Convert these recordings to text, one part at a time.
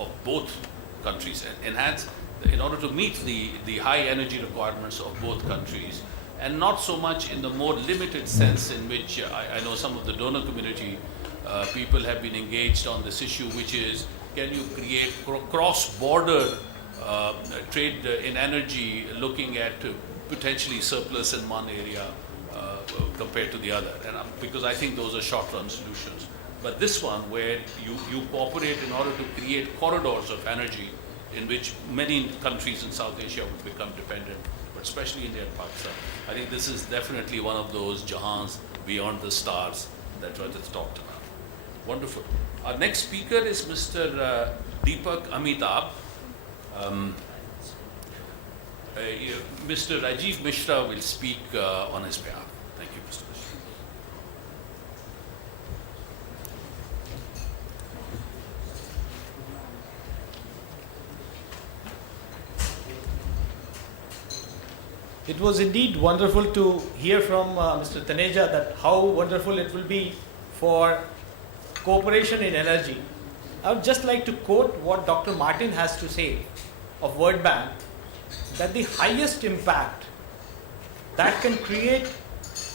of both countries, and enhance in order to meet the high energy requirements of both countries, and not so much in the more limited sense in which I know some of the donor community people have been engaged on this issue, which is, can you create cross-border trade in energy, looking at potentially surplus in one area compared to the other, and because I think those are short-run solutions. But this one, where you cooperate in order to create corridors of energy in which many countries in South Asia would become dependent, but especially India and Pakistan, I think this is definitely one of those jahans beyond the stars that Rajat talked about. Wonderful. Our next speaker is Mr. Deepak Amitabh. Mr. Rajiv Mishra will speak on his behalf. Thank you, Mr. Mishra. It was indeed wonderful to hear from Mr. Taneja that how wonderful it will be for cooperation in energy. I would just like to quote what Dr. Martin has to say of World Bank, that the highest impact that can create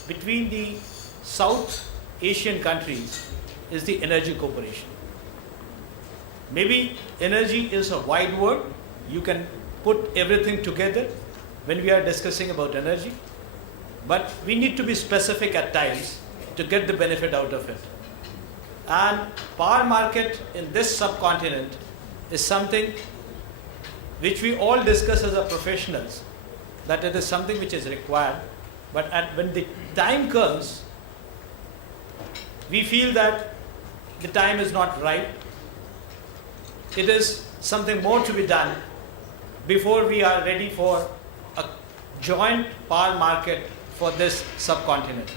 between the South Asian countries is the energy cooperation. Maybe energy is a wide word. You can put everything together when we are discussing about energy, but we need to be specific at times to get the benefit out of it. And power market in this subcontinent is something which we all discuss as a professionals, that it is something which is required, but when the time comes, we feel that the time is not right. It is something more to be done before we are ready for a joint power market for this subcontinent.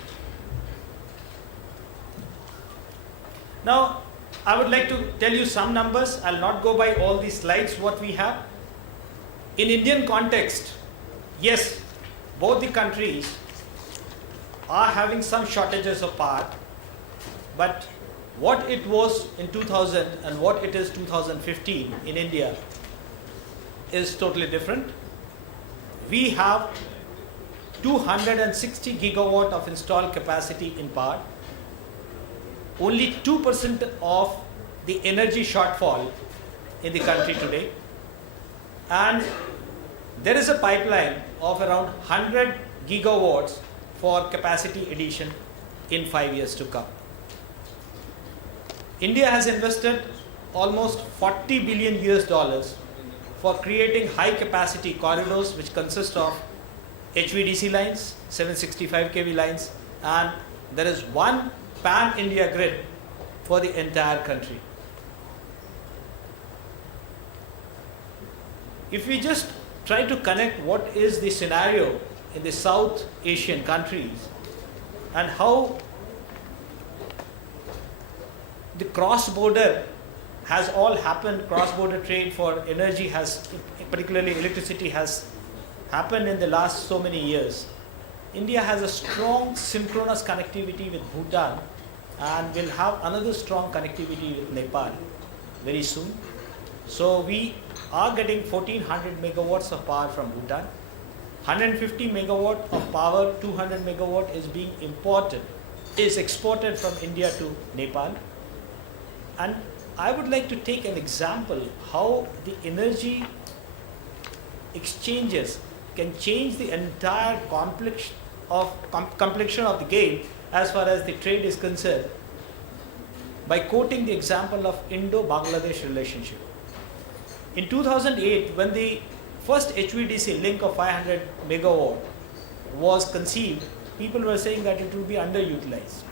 Now, I would like to tell you some numbers. I'll not go by all these slides what we have. In Indian context, yes, both the countries are having some shortages of power, but what it was in 2000 and what it is 2015 in India is totally different. We have 260 gigawatt of installed capacity in power. Only 2% of the energy shortfall in the country today. And there is a pipeline of around 100 gigawatts for capacity addition in 5 years to come. India has invested almost 40 billion US dollars for creating high capacity corridors, which consist of HVDC lines, 765 kV lines, and there is one pan-India grid for the entire country. If we just try to connect what is the scenario in the South Asian countries and how the cross-border has all happened, cross-border trade for energy has, particularly electricity, has happened in the last so many years. India has a strong synchronous connectivity with Bhutan and will have another strong connectivity with Nepal very soon. So we are getting 1400 megawatts of power from Bhutan. 150 megawatt of power, 200 megawatt is exported from India to Nepal. And I would like to take an example how the energy exchanges can change the entire complexion of the game as far as the trade is concerned by quoting the example of Indo-Bangladesh relationship. In 2008, when the first HVDC link of 500 megawatt was conceived, people were saying that it will be underutilized.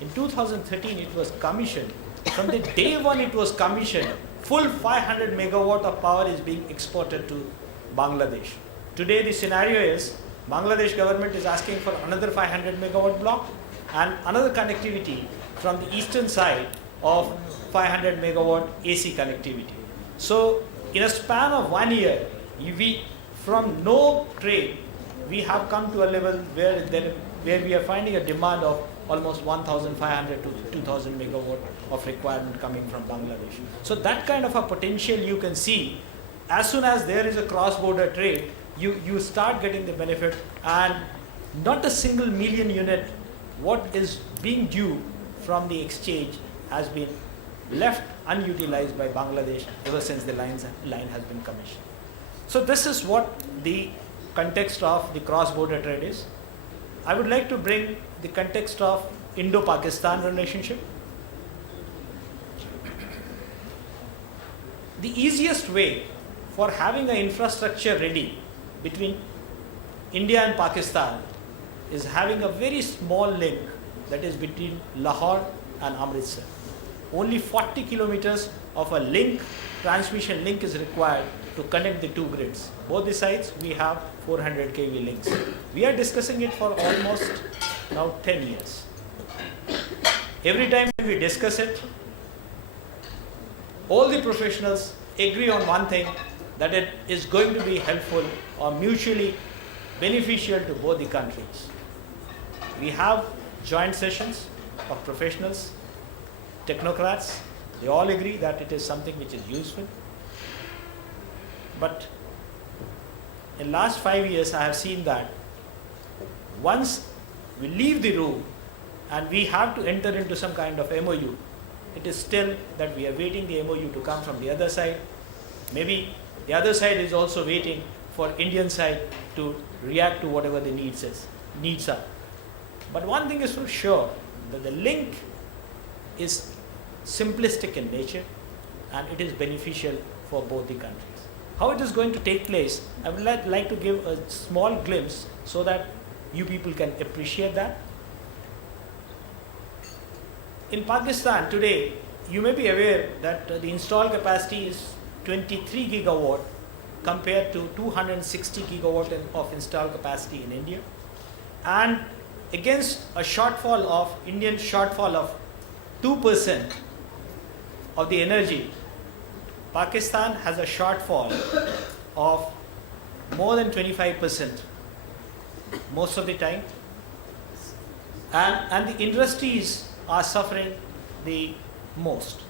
In 2013, it was commissioned. From the day one it was commissioned, full 500 megawatt of power is being exported to Bangladesh. Today the scenario is Bangladesh government is asking for another 500 megawatt block and another connectivity from the eastern side of 500 megawatt AC connectivity. So in a span of 1 year, from no trade, we have come to a level where we are finding a demand of almost 1,500 to 2,000 megawatt of requirement coming from Bangladesh. So that kind of a potential you can see. As soon as there is a cross-border trade, you start getting the benefit, and not a single million unit what is being due from the exchange has been left unutilized by Bangladesh ever since the line has been commissioned. So this is what the context of the cross-border trade is. I would like to bring the context of Indo-Pakistan relationship. The easiest way for having an infrastructure ready between India and Pakistan is having a very small link that is between Lahore and Amritsar. Only 40 kilometers of a link, transmission link is required to connect the two grids. Both the sides we have 400 kV links. We are discussing it for almost now 10 years. Every time we discuss it, all the professionals agree on one thing, that it is going to be helpful or mutually beneficial to both the countries. We have joint sessions of professionals, technocrats. They all agree that it is something which is useful. But in the last 5 years, I have seen that once we leave the room and we have to enter into some kind of MOU, it is still that we are waiting the MOU to come from the other side. Maybe the other side is also waiting for Indian side to react to whatever the needs are. But one thing is for sure, that the link is simplistic in nature and it is beneficial for both the countries. How it is going to take place, I would like to give a small glimpse so that you people can appreciate that. In Pakistan today, you may be aware that the installed capacity is 23 gigawatt compared to 260 gigawatt of installed capacity in India. And against a shortfall of Indian shortfall of 2% of the energy, Pakistan has a shortfall of more than 25% most of the time, and the industries are suffering the most.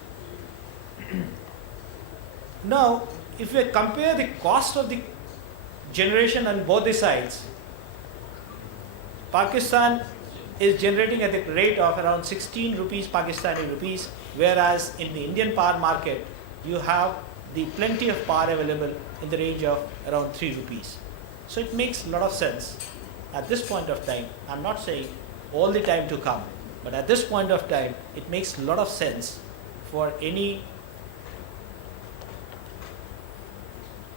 Now, if we compare the cost of the generation on both the sides, Pakistan is generating at the rate of around 16 rupees Pakistani rupees, whereas in the Indian power market, you have the plenty of power available in the range of around 3 rupees. So it makes a lot of sense. At this point of time, I'm not saying all the time to come, but at this point of time, it makes a lot of sense for any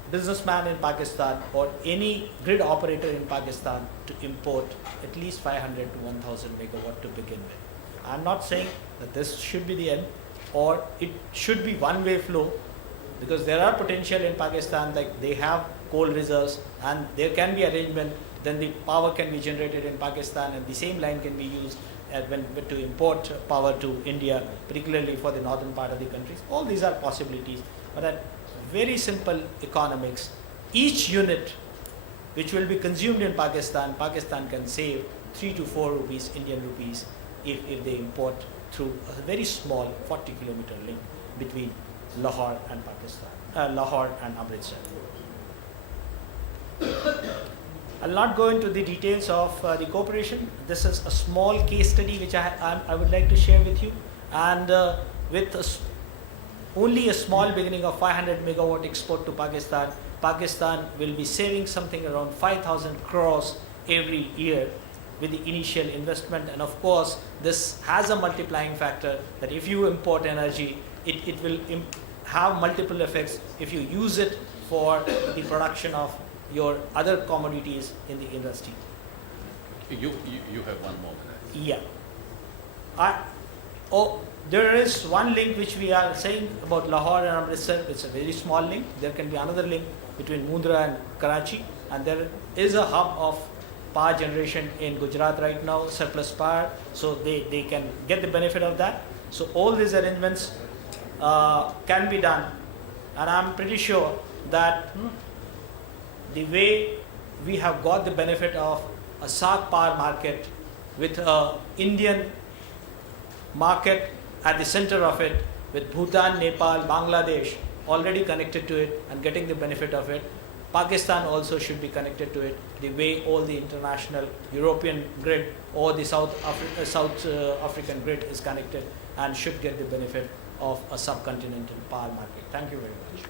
businessman in Pakistan or any grid operator in Pakistan to import at least 500 to 1000 megawatt to begin with. I'm not saying that this should be the end or it should be one-way flow, because there are potential in Pakistan, like they have coal reserves and there can be arrangement, then the power can be generated in Pakistan and the same line can be used to import power to India, particularly for the northern part of the countries. All these are possibilities, but at very simple economics, each unit which will be consumed in Pakistan, Pakistan can save 3 to 4 rupees, Indian rupees, if they import through a very small 40 kilometer link between Lahore and Pakistan, Lahore and Amritsar. I'll not go into the details of the cooperation. This is a small case study which I would like to share with you, and with only a small beginning of 500 megawatt export to Pakistan, Pakistan will be saving something around 5,000 crores every year with the initial investment. And of course, this has a multiplying factor that if you import energy, it will have multiple effects if you use it for the production of your other commodities in the industry. You have one more minute. Yeah. There is one link which we are saying about Lahore and Amritsar. It's a very small link. There can be another link between Mundra and Karachi, and there is a hub of power generation in Gujarat right now, surplus power, so they can get the benefit of that. So all these arrangements can be done, and I'm pretty sure that the way we have got the benefit of a SAARC power market with Indian market at the center of it, with Bhutan, Nepal, Bangladesh already connected to it and getting the benefit of it. Pakistan also should be connected to it, the way all the international European grid or the South African grid is connected, and should get the benefit of a subcontinental power market. Thank you very much.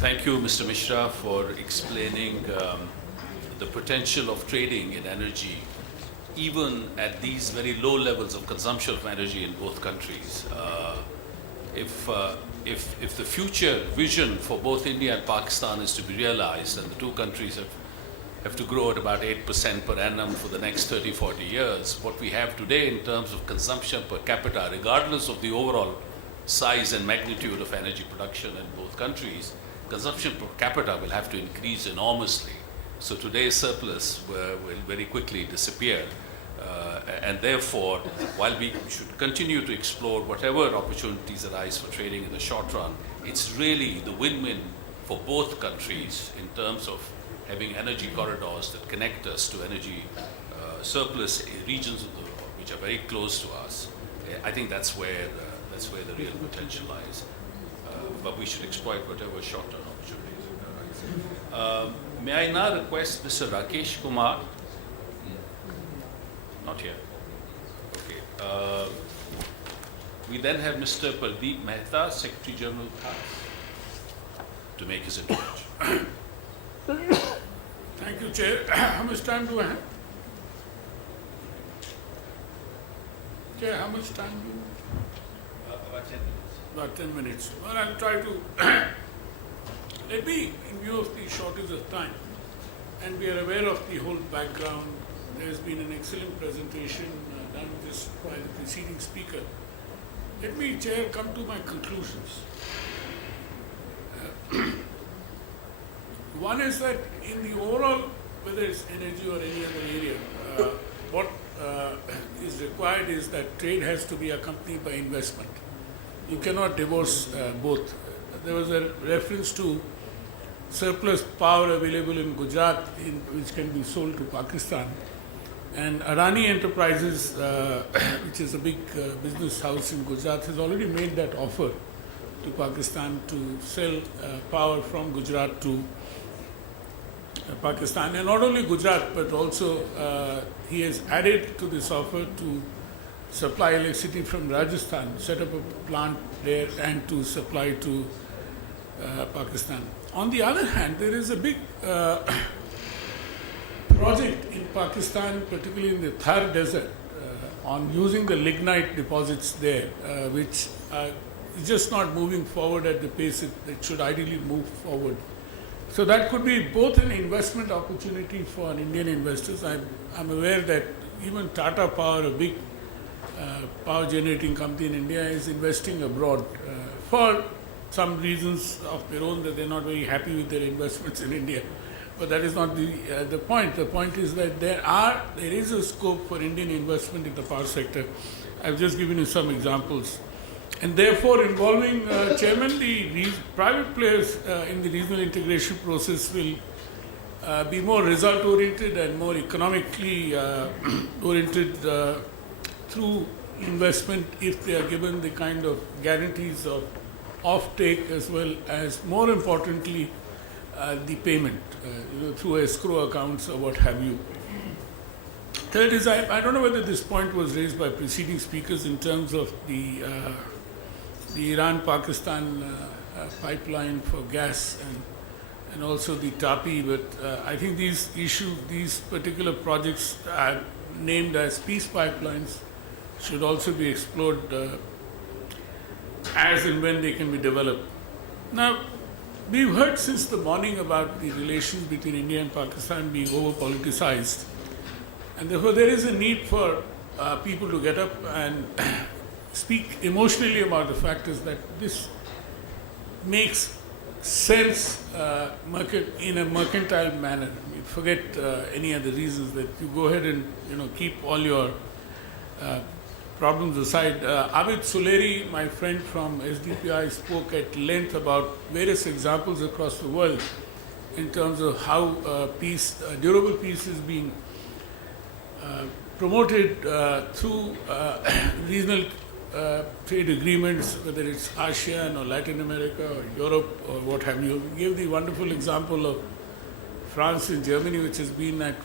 Thank you, Mr. Mishra, for explaining the potential of trading in energy, even at these very low levels of consumption of energy in both countries. If the future vision for both India and Pakistan is to be realized, and the two countries have to grow at about 8% per annum for the next 30, 40 years, what we have today in terms of consumption per capita, regardless of the overall size and magnitude of energy production in both countries, consumption per capita will have to increase enormously. So today's surplus will very quickly disappear. And therefore, while we should continue to explore whatever opportunities arise for trading in the short run, it's really the win-win for both countries in terms of having energy corridors that connect us to energy surplus regions of the world, which are very close to us. I think that's where the real potential lies. But we should exploit whatever short-term opportunities arise. May I now request Mr. Rakesh Kumar? Not here. Okay. We then have Mr. Pradeep Mehta, Secretary General, to make his introduction. Thank you, Chair. How much time do I have? Chair, how much time do you have? About 10 minutes. About 10 minutes. Well, I'll try to. Let me, in view of the shortage of time, and we are aware of the whole background. There has been an excellent presentation done just by the preceding speaker. Let me, Chair, come to my conclusions. One is that in the overall, whether it's energy or any other area, what is required is that trade has to be accompanied by investment. You cannot divorce both. There was a reference to surplus power available in Gujarat, which can be sold to Pakistan. And Adani Enterprises, which is a big business house in Gujarat, has already made that offer to Pakistan to sell power from Gujarat to Pakistan. And not only Gujarat, but also he has added to this offer to supply electricity from Rajasthan, set up a plant there and to supply to Pakistan. On the other hand, there is a big project in Pakistan, particularly in the Thar Desert, on using the lignite deposits there, which is just not moving forward at the pace it should ideally move forward. So that could be both an investment opportunity for Indian investors. I'm aware that even Tata Power, a big power generating company in India, is investing abroad for some reasons of their own, that they're not very happy with their investments in India. But that is not the point. The point is that there is a scope for Indian investment in the power sector. I've just given you some examples. And therefore, involving, Chairman, the private players in the regional integration process will be more result-oriented and more economically oriented through investment if they are given the kind of guarantees of off-take, as well as, more importantly, the payment through escrow accounts or what have you. Third is, I don't know whether this point was raised by preceding speakers in terms of the Iran-Pakistan pipeline for gas and also the TAPI, but I think these particular projects are named as peace pipelines should also be explored as and when they can be developed. Now, we've heard since the morning about the relations between India and Pakistan being over-politicized, and therefore there is a need for people to get up and speak emotionally about the fact is that this makes sense in a mercantile manner. You forget any other reasons, that you go ahead and keep all your problems aside. Abid Suleri, my friend from SDPI, spoke at length about various examples across the world in terms of how durable peace is being promoted through regional trade agreements, whether it's ASEAN or Latin America or Europe or what have you. We gave the wonderful example of France and Germany, which has been at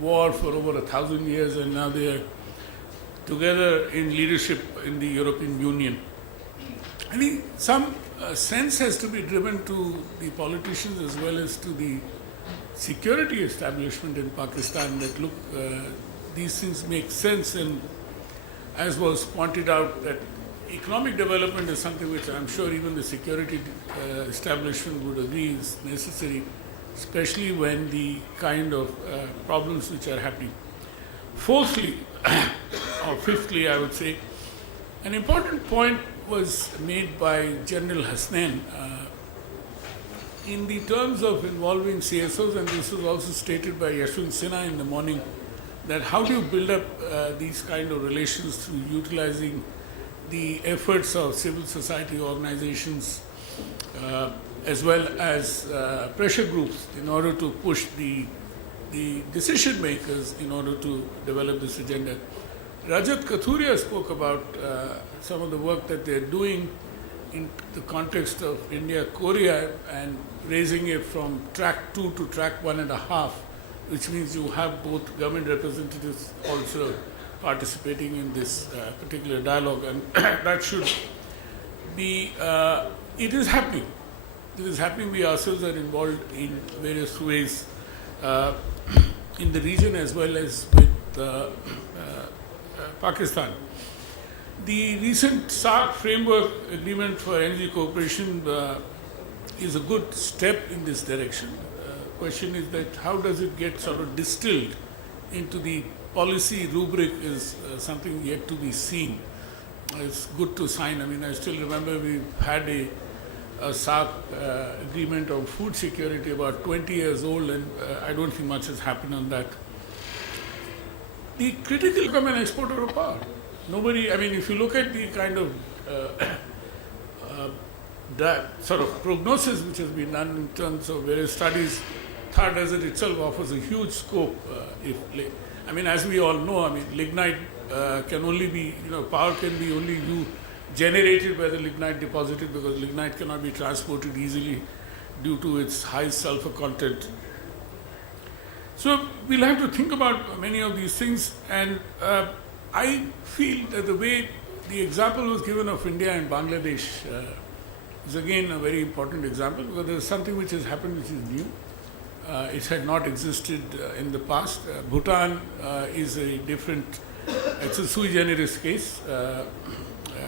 war for over 1,000 years, and now they are together in leadership in the European Union. I think some sense has to be driven to the politicians as well as to the security establishment in Pakistan that look, these things make sense, and as was pointed out, that economic development is something which I'm sure even the security establishment would agree is necessary, especially when the kind of problems which are happening. Fourthly, or fifthly, I would say, an important point was made by General Husain in the terms of involving CSOs, and this was also stated by Yashwant Sinha in the morning, that how do you build up these kind of relations through utilizing the efforts of civil society organizations as well as pressure groups in order to push the decision makers in order to develop this agenda. Rajat Kathuria spoke about some of the work that they're doing in the context of India-Korea and raising it from track 2 to track 1.5, which means you have both government representatives also participating in this particular dialogue, and that should be, it is happening. It is happening. We ourselves are involved in various ways in the region as well as with Pakistan. The recent SAARC framework agreement for energy cooperation is a good step in this direction. Question is that how does it get sort of distilled into the policy rubric is something yet to be seen. It's good to sign. I mean, I still remember we had a SAARC agreement on food security about 20 years old, and I don't think much has happened on that. The critical become an exporter of power. Nobody, I mean, if you look at the kind of that sort of prognosis which has been done in terms of various studies, Thar Desert itself offers a huge scope. I mean, as we all know, I mean, lignite can only be, power can be only generated by the lignite deposited, because lignite cannot be transported easily due to its high sulfur content. So we'll have to think about many of these things, and I feel that the way the example was given of India and Bangladesh is again a very important example, because there is something which has happened which is new. It had not existed in the past. Bhutan is a different, it's a sui generis case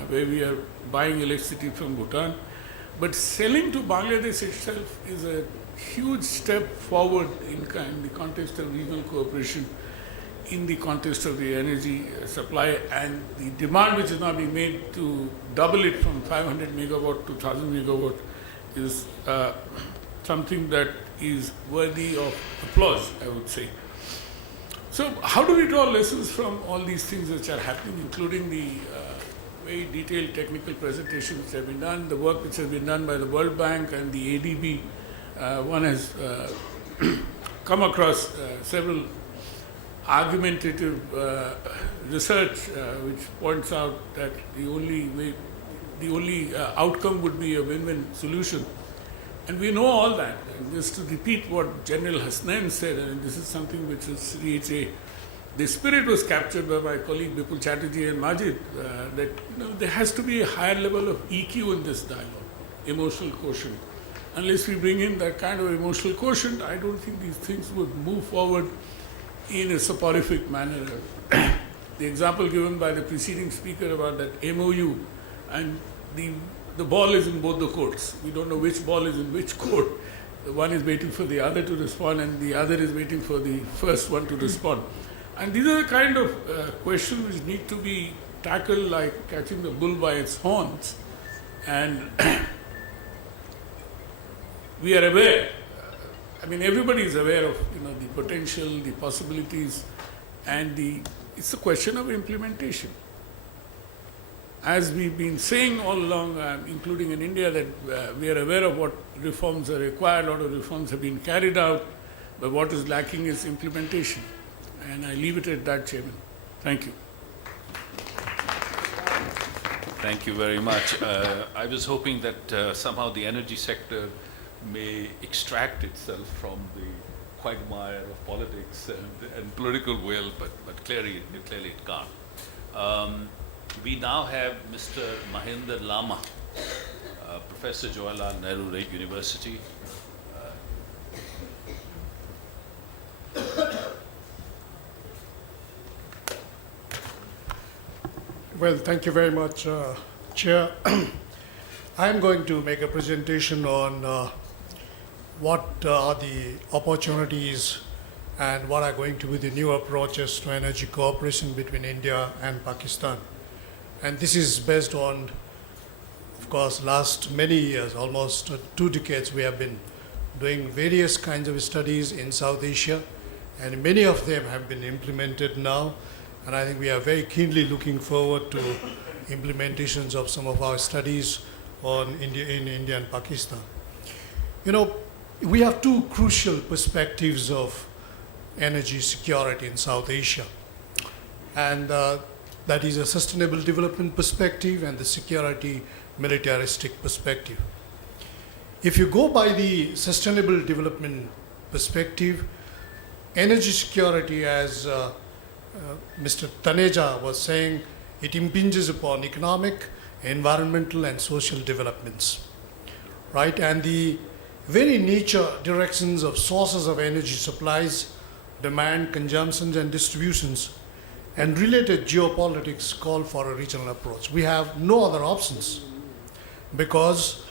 where we are buying electricity from Bhutan. But selling to Bangladesh itself is a huge step forward in the context of regional cooperation, in the context of the energy supply, and the demand which is now being made to double it from 500 megawatt to 1000 megawatt is something that is worthy of applause, I would say. So how do we draw lessons from all these things which are happening, including the very detailed technical presentations which have been done, the work which has been done by the World Bank and the ADB? One has come across several argumentative research which points out that the only outcome would be a win-win solution. And we know all that. And just to repeat what General Husain said, and this is something which is really the spirit was captured by my colleague Bipul Chatterjee and Majid, that there has to be a higher level of EQ in this dialogue, emotional quotient. Unless we bring in that kind of emotional quotient, I don't think these things would move forward in a soporific manner. The example given by the preceding speaker about that MOU, and the ball is in both the courts. We don't know which ball is in which court. The one is waiting for the other to respond, and the other is waiting for the first one to respond. And these are the kind of questions which need to be tackled like catching the bull by its horns. And we are aware, I mean, everybody is aware of the potential, the possibilities, and it's a question of implementation. as we've been saying all along, including in India, that we are aware of what reforms are required, a lot of reforms have been carried out, but what is lacking is implementation. And I leave it at that, Chairman. Thank you. Thank you very much. I was hoping that somehow the energy sector may extract itself from the quagmire of politics and political will, but clearly it can't. We now have Mr. Mahinder Lama, Professor Jawaharlal Nehru University. Well, thank you very much, Chair. I'm going to make a presentation on what are the opportunities and what are going to be the new approaches to energy cooperation between India and Pakistan. And this is based on, of course, last many years, almost 2 decades, we have been doing various kinds of studies in South Asia, and many of them have been implemented now. And I think we are very keenly looking forward to implementations of some of our studies on India and Pakistan. You know, we have 2 crucial perspectives of energy security in South Asia. And that is a sustainable development perspective and the security militaristic perspective. If you go by the sustainable development perspective, energy security, as Mr. Taneja was saying, it impinges upon economic, environmental, and social developments, right? And the very nature, directions of sources of energy supplies, demand, consumptions, and distributions, and related geopolitics call for a regional approach. We have no other options because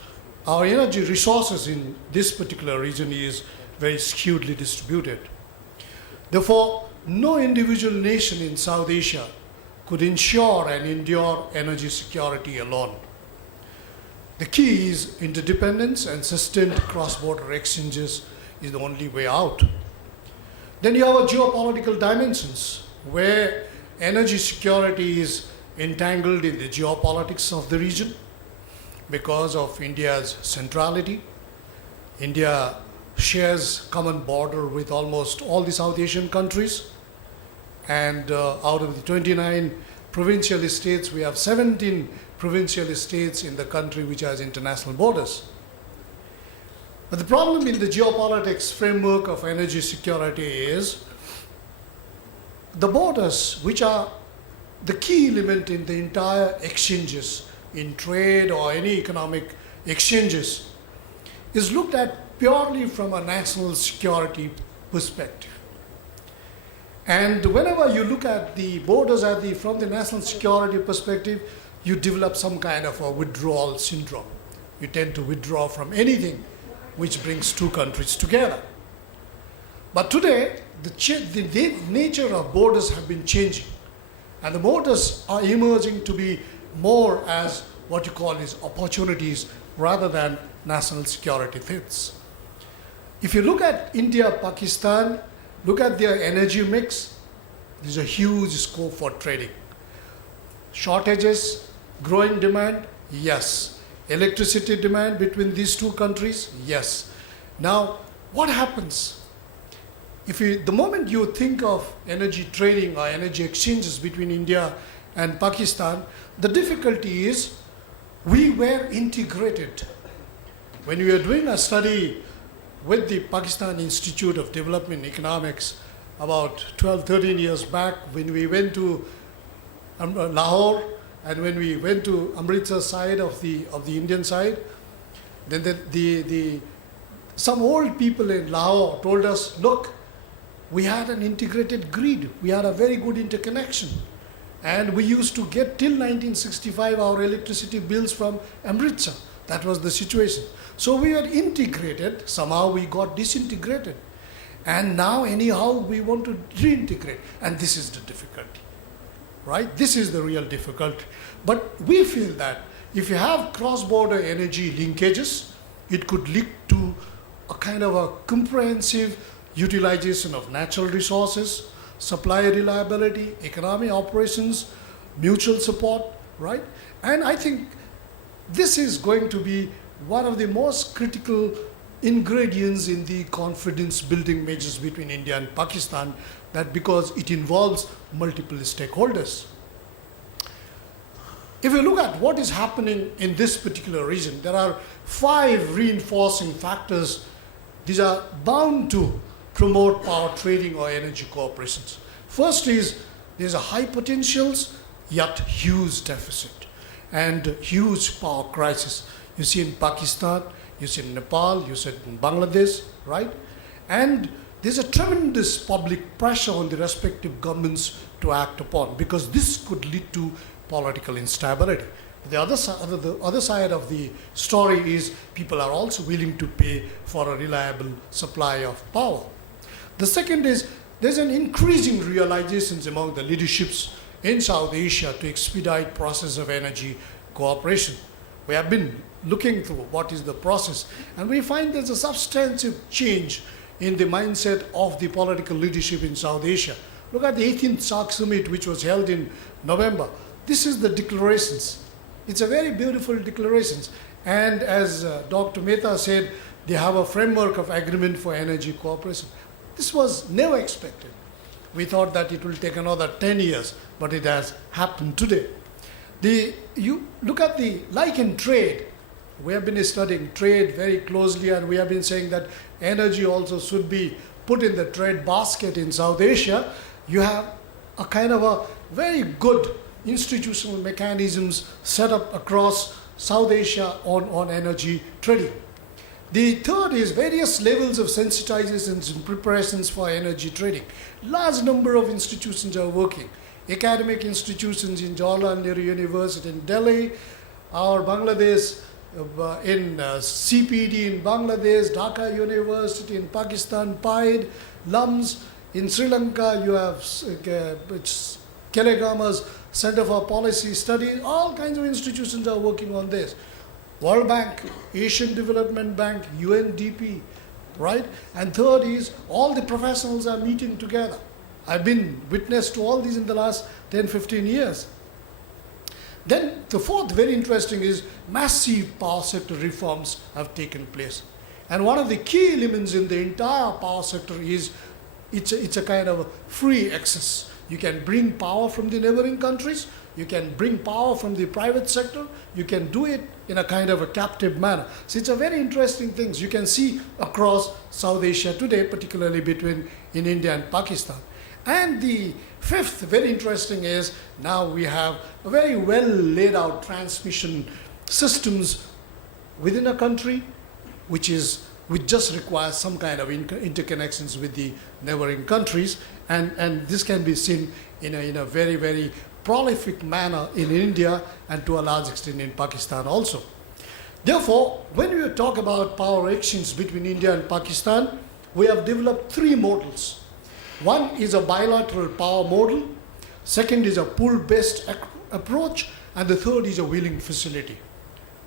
our energy resources in this particular region is very skewedly distributed. Therefore, no individual nation in South Asia could ensure and endure energy security alone. The key is interdependence, and sustained cross-border exchanges is the only way out. Then you have a geopolitical dimensions where energy security is entangled in the geopolitics of the region because of India's centrality. India shares common border with almost all the South Asian countries. And out of the 29 provincial states, we have 17 provincial states in the country which has international borders. But the problem in the geopolitics framework of energy security is the borders, which are the key element in the entire exchanges in trade or any economic exchanges, is looked at purely from a national security perspective. And whenever you look at the borders from the national security perspective, you develop some kind of a withdrawal syndrome. You tend to withdraw from anything which brings 2 countries together. But today, the nature of borders have been changing. And the borders are emerging to be more as what you call is opportunities rather than national security threats. If you look at India, Pakistan, look at their energy mix, there's a huge scope for trading. Shortages, growing demand, yes. Electricity demand between these 2 countries, yes. Now, what happens? The moment you think of energy trading or energy exchanges between India and Pakistan, the difficulty is we were integrated. When we were doing a study with the Pakistan Institute of Development Economics about 12, 13 years back, when we went to Lahore and when we went to Amritsar side of the Indian side, then some old people in Lahore told us, look, we had an integrated grid. We had a very good interconnection. And we used to get till 1965 our electricity bills from Amritsar. That was the situation. So we were integrated, somehow we got disintegrated. And now anyhow we want to reintegrate. And this is the difficulty, right? This is the real difficulty. But we feel that if you have cross-border energy linkages, it could lead to a kind of a comprehensive utilization of natural resources, supply reliability, economic operations, mutual support, right? And I think this is going to be one of the most critical ingredients in the confidence building measures between India and Pakistan, that because it involves multiple stakeholders. If you look at what is happening in this particular region, there are 5 reinforcing factors. These are bound to promote power trading or energy cooperations. First is there's a high potentials, yet huge deficit and huge power crisis. You see in Pakistan, you see in Nepal, you see in Bangladesh, right? And there's a tremendous public pressure on the respective governments to act upon, because this could lead to political instability. The other side of the story is people are also willing to pay for a reliable supply of power. The second is there's an increasing realizations among the leaderships in South Asia to expedite process of energy cooperation. We have been looking through what is the process, and we find there's a substantive change in the mindset of the political leadership in South Asia. Look at the 18th SAARC summit, which was held in November. This is the declarations. It's a very beautiful declarations. And as Dr. Mehta said, they have a framework of agreement for energy cooperation. This was never expected. We thought that it will take another 10 years, but it has happened today. You look at like in trade, we have been studying trade very closely, and we have been saying that energy also should be put in the trade basket in South Asia. You have a kind of a very good institutional mechanisms set up across South Asia on energy trading. The third is various levels of sensitizations and preparations for energy trading. Large number of institutions are working. Academic institutions in Jawaharlal Nehru University in Delhi, our Bangladesh in CPD in Bangladesh, Dhaka University in Pakistan, PIDE, LUMS. In Sri Lanka, you have Kelegama's Center for Policy Studies. All kinds of institutions are working on this. World Bank, Asian Development Bank, UNDP, right? And third is all the professionals are meeting together. I've been witness to all these in the last 10, 15 years. Then the fourth, very interesting, is massive power sector reforms have taken place. And one of the key elements in the entire power sector is it's a kind of free access. You can bring power from the neighboring countries, you can bring power from the private sector, you can do it in a kind of a captive manner. So it's a very interesting thing you can see across South Asia today, particularly in India and Pakistan. And the fifth, very interesting, is now we have a very well laid out transmission systems within a country, which just requires some kind of interconnections with the neighboring countries, and this can be seen in a very, very prolific manner in India and to a large extent in Pakistan also. Therefore, when we talk about power exchange between India and Pakistan, we have developed 3 models. One is a bilateral power model, second is a pool-based approach, and the third is a wheeling facility.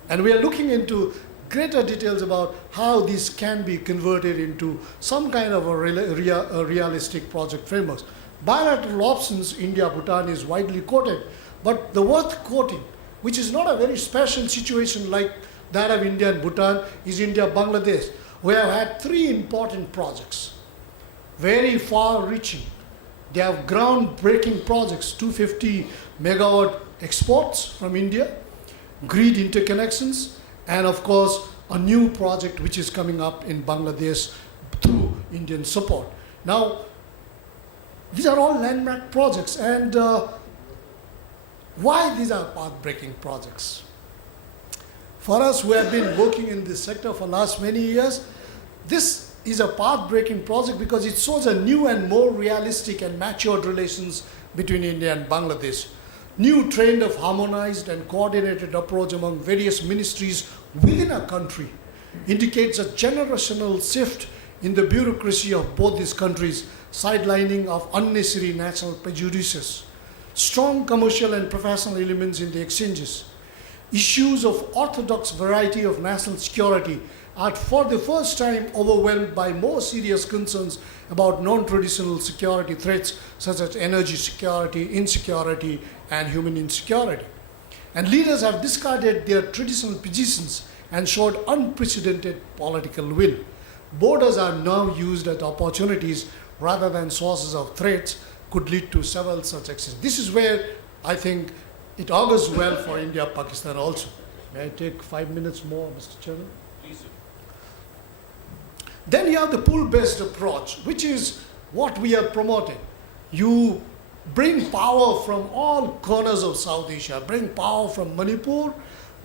And we are looking into greater details about how this can be converted into some kind of a realistic project frameworks. Bilateral options, India, Bhutan, is widely quoted, but the worth quoting, which is not a very special situation like that of India and Bhutan, is India, Bangladesh. We have had 3 important projects, very far-reaching. They have groundbreaking projects, 250 megawatt exports from India, grid interconnections, and of course, a new project which is coming up in Bangladesh through Indian support. Now, these are all landmark projects, and why these are path-breaking projects? For us who have been working in this sector for last many years, this is a path-breaking project because it shows a new and more realistic and matured relations between India and Bangladesh. New trend of harmonized and coordinated approach among various ministries within a country indicates a generational shift in the bureaucracy of both these countries, sidelining of unnecessary national prejudices, strong commercial and professional elements in the exchanges. Issues of orthodox variety of national security are for the first time overwhelmed by more serious concerns about non-traditional security threats such as energy security, insecurity, and human insecurity. And leaders have discarded their traditional positions and showed unprecedented political will. Borders are now used as opportunities rather than sources of threats, could lead to several such actions. This is where I think it augurs well for India, Pakistan also. May I take 5 minutes more, Mr. Chairman? Please do. Then you have the pull-based approach, which is what we are promoting. You bring power from all corners of South Asia, bring power from Manipur,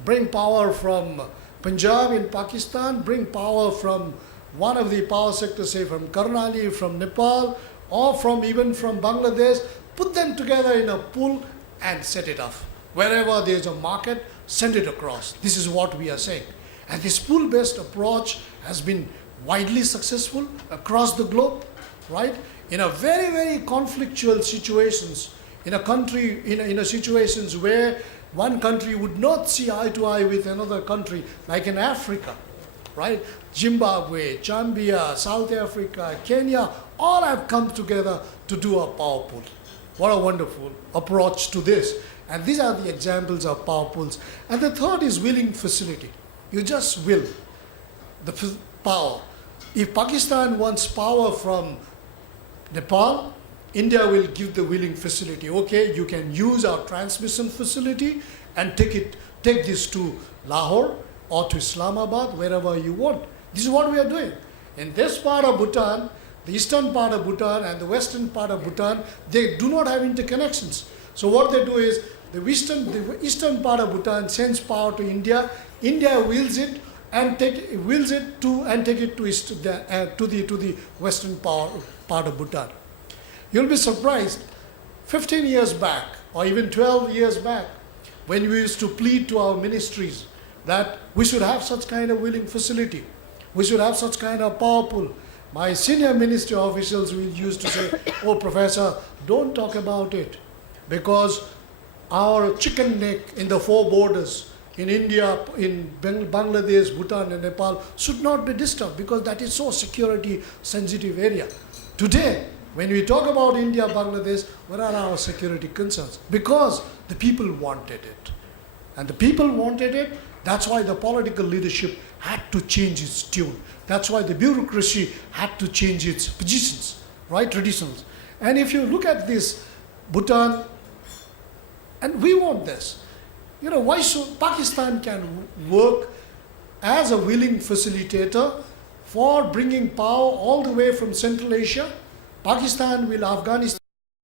bring power from Punjab in Pakistan, bring power from one of the power sectors, say from Karnali, from Nepal, or from even from Bangladesh, put them together in a pool and set it off. Wherever there's a market, send it across. This is what we are saying. And this pool-based approach has been widely successful across the globe, right? In a very, very conflictual situations, in a country, in a situations where one country would not see eye to eye with another country, like in Africa, right? Zimbabwe, Zambia, South Africa, Kenya, all have come together to do a power pool. What a wonderful approach to this. And these are the examples of power pools. And the third is willing facility. You just will the power. If Pakistan wants power from Nepal, India will give the willing facility. Okay, you can use our transmission facility and take this to Lahore or to Islamabad, wherever you want. This is what we are doing. In this part of Bhutan, the eastern part of Bhutan and the western part of Bhutan, they do not have interconnections. So what they do is the eastern part of Bhutan sends power to India. India wills it and take it to the western part of Bhutan. You'll be surprised. 15 years back, or even 12 years back, when we used to plead to our ministries that we should have such kind of willing facility, we should have such kind of power pool, my senior ministry officials will used to say, "Oh, Professor, don't talk about it, because our chicken neck in the four borders in India, in Bangladesh, Bhutan and Nepal should not be disturbed, because that is so security sensitive area." Today, when we talk about India, Bangladesh, what are our security concerns? Because the people wanted it. And the people wanted it, that's why the political leadership had to change its tune. That's why the bureaucracy had to change its positions, right, traditions. And if you look at this, Bhutan, and we want this, why should Pakistan can work as a willing facilitator for bringing power all the way from Central Asia. Pakistan will Afghanistan